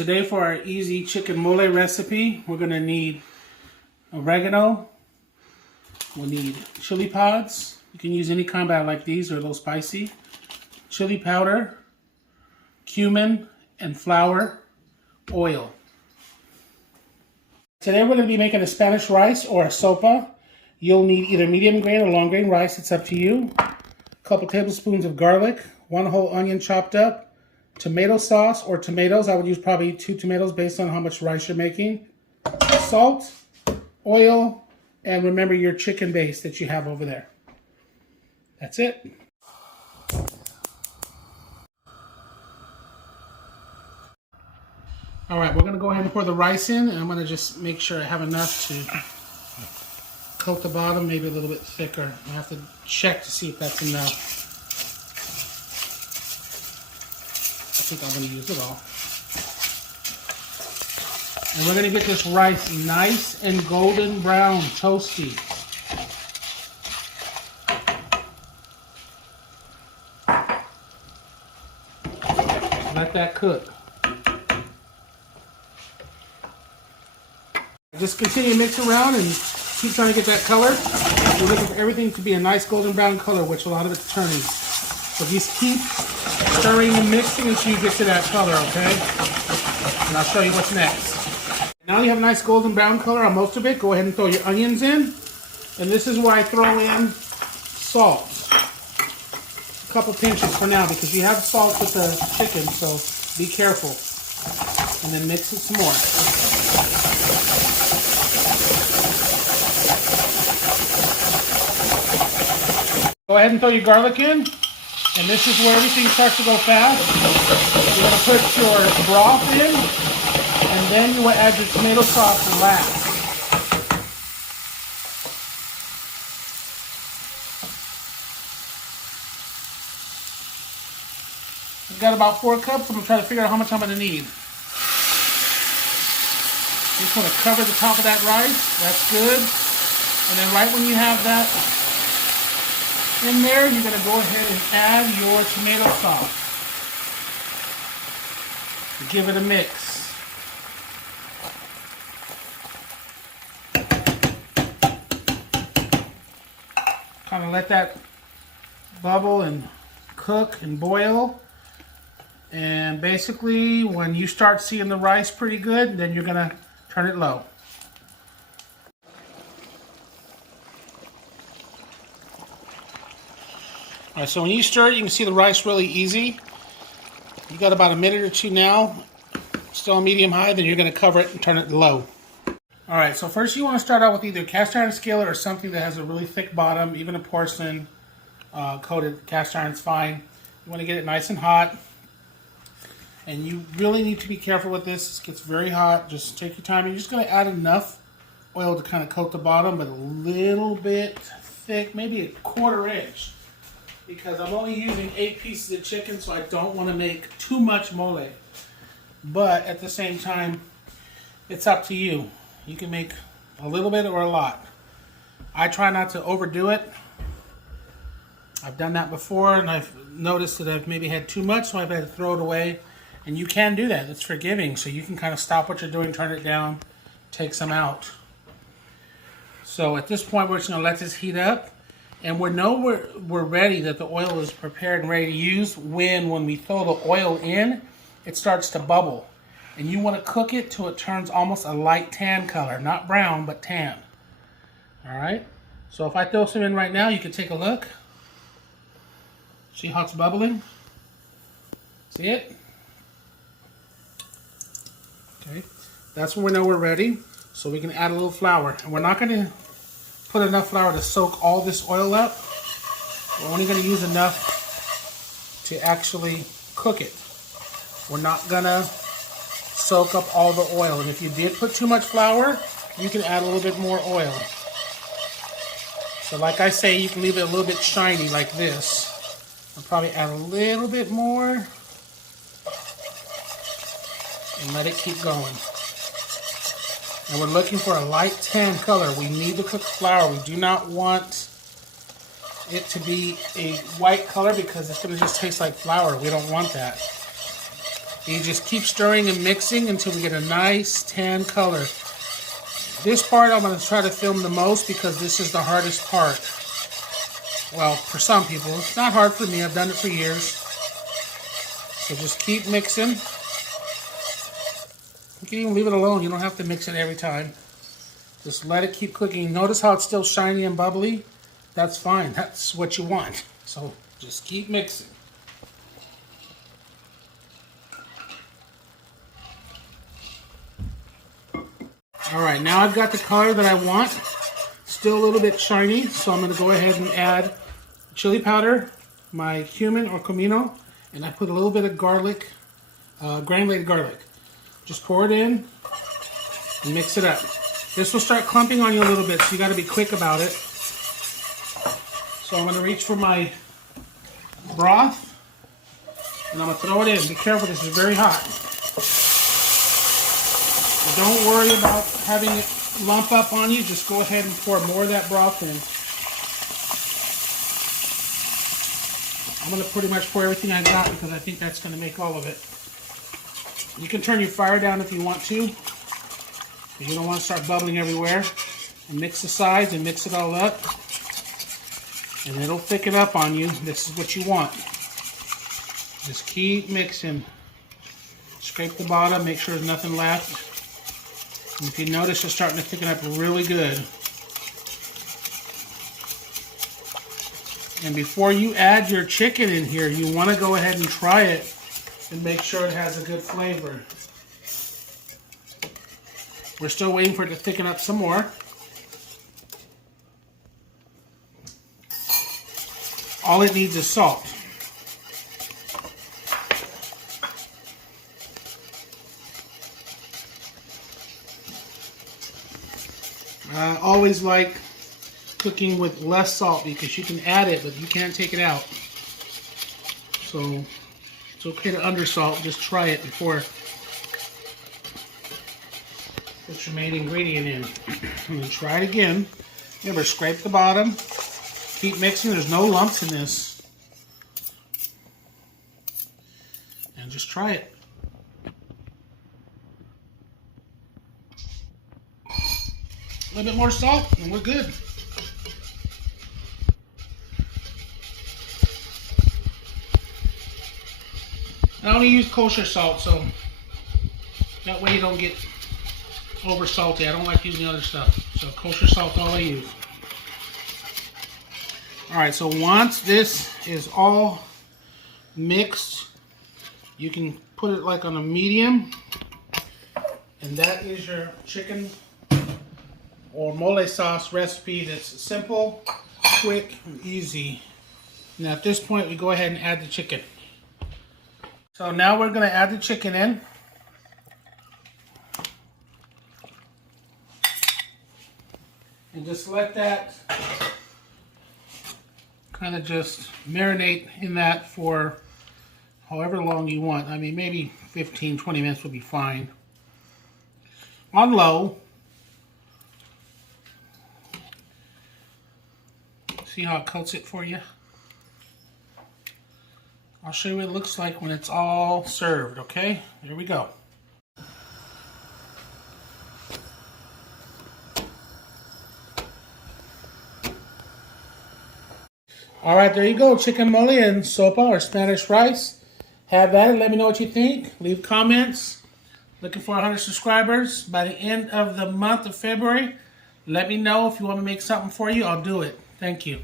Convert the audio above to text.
today for our easy chicken mole recipe, we're going to need oregano. We'll need chili pods. You can use any kind, but I like these. They're a little spicy. Chili powder, cumin, and flour, oil. Today we're going to be making a Spanish rice or a sopa. You'll need either medium grain or long grain rice. It's up to you. A couple tablespoons of garlic, 1 whole onion chopped up, tomato sauce or tomatoes. I would use probably 2 tomatoes based on how much rice you're making. Salt, oil, and remember your chicken base that you have over there. That's it. All right, we're gonna go ahead and pour the rice in, and I'm gonna just make sure I have enough to coat the bottom, maybe a little bit thicker. I have to check to see if that's enough. I think I'm gonna use it all. And we're gonna get this rice nice and golden brown, toasty. Let that cook. Just continue to mix around and keep trying to get that color. We're looking for everything to be a nice golden brown color, which a lot of it's turning. So just keep stirring and mixing until you get to that color, okay? And I'll show you what's next. Now you have a nice golden brown color on most of it. Go ahead and throw your onions in. And this is where I throw in salt. A couple pinches for now because you have salt with the chicken, so be careful. And then mix it some more. Go ahead and throw your garlic in. And this is where everything starts to go fast. You're going to put your broth in. And then you will add your tomato sauce last. I've got about 4 cups. I'm going to try to figure out how much I'm going to need. Just want to cover the top of that rice. That's good. And then right when you have that in there, you're going to go ahead and add your tomato sauce. Give it a mix. Kind of let that bubble and cook and boil. And basically, when you start seeing the rice pretty good, then you're going to turn it low. All right, so when you stir it, you can see the rice really easy. You got about a minute or two now, still on medium high, then you're going to cover it and turn it low. All right, so first you want to start out with either cast iron skillet or something that has a really thick bottom, even a porcelain coated cast iron is fine. You want to get it nice and hot. And you really need to be careful with this. This gets very hot. Just take your time. You're just going to add enough oil to kind of coat the bottom, but a little bit thick, maybe a 1/4 inch. Because I'm only using 8 pieces of chicken, so I don't want to make too much mole. But at the same time, it's up to you. You can make a little bit or a lot. I try not to overdo it. I've done that before, and I've noticed that I've maybe had too much, so I've had to throw it away. And you can do that. It's forgiving, so you can kind of stop what you're doing, turn it down, take some out. So at this point, we're just going to let this heat up. And we're ready, that the oil is prepared and ready to use when we throw the oil in, it starts to bubble. And you want to cook it till it turns almost a light tan color. Not brown, but tan. All right? So if I throw some in right now, you can take a look. See how it's bubbling? See it? Okay. That's when we know we're ready. So we can add a little flour. And we're not going to put enough flour to soak all this oil up. We're only going to use enough to actually cook it. We're not going to soak up all the oil. And if you did put too much flour, you can add a little bit more oil. So like I say, you can leave it a little bit shiny like this. I'll probably add a little bit more and let it keep going. And we're looking for a light tan color. We need to cook flour. We do not want it to be a white color because it's going to just taste like flour. We don't want that. You just keep stirring and mixing until we get a nice tan color. This part I'm going to try to film the most because this is the hardest part. Well, for some people. It's not hard for me. I've done it for years. So just keep mixing. You can even leave it alone. You don't have to mix it every time. Just let it keep cooking. Notice how it's still shiny and bubbly? That's fine. That's what you want. So just keep mixing. Alright, now I've got the color that I want. Still a little bit shiny, so I'm going to go ahead and add chili powder, my cumin or comino, and I put a little bit of garlic, granulated garlic. Just pour it in and mix it up. This will start clumping on you a little bit, so you got to be quick about it. So I'm going to reach for my broth, and I'm going to throw it in. Be careful, this is very hot. Don't worry about having it lump up on you. Just go ahead and pour more of that broth in. I'm going to pretty much pour everything I got because I think that's going to make all of it. You can turn your fire down if you want to. If you don't want to start bubbling everywhere. And mix the sides and mix it all up. And it'll thicken up on you. This is what you want. Just keep mixing. Scrape the bottom, make sure there's nothing left. And if you notice, it's starting to thicken up really good. And before you add your chicken in here, you want to go ahead and try it and make sure it has a good flavor. We're still waiting for it to thicken up some more. All it needs is salt. I always like cooking with less salt because you can add it, but you can't take it out. So it's okay to undersalt. Just try it before put your main ingredient in. And then try it again. Remember, scrape the bottom. Keep mixing. There's no lumps in this. And just try it. A little bit more salt and we're good. I only use kosher salt, so that way you don't get over salty. I don't like using other stuff. So kosher salt's all I use. Alright, so once this is all mixed, you can put it like on a medium. And that is your chicken or mole sauce recipe that's simple, quick, and easy. Now at this point we go ahead and add the chicken. So now we're going to add the chicken in. And just let that kind of just marinate in that for however long you want. I mean, maybe 15, 20 minutes will be fine. On low. See how it coats it for you? I'll show you what it looks like when it's all served, okay? Here we go. Alright, there you go. Chicken mole and sopa or Spanish rice. Have at it. Let me know what you think. Leave comments. Looking for 100 subscribers by the end of the month of February. Let me know if you want me to make something for you. I'll do it. Thank you.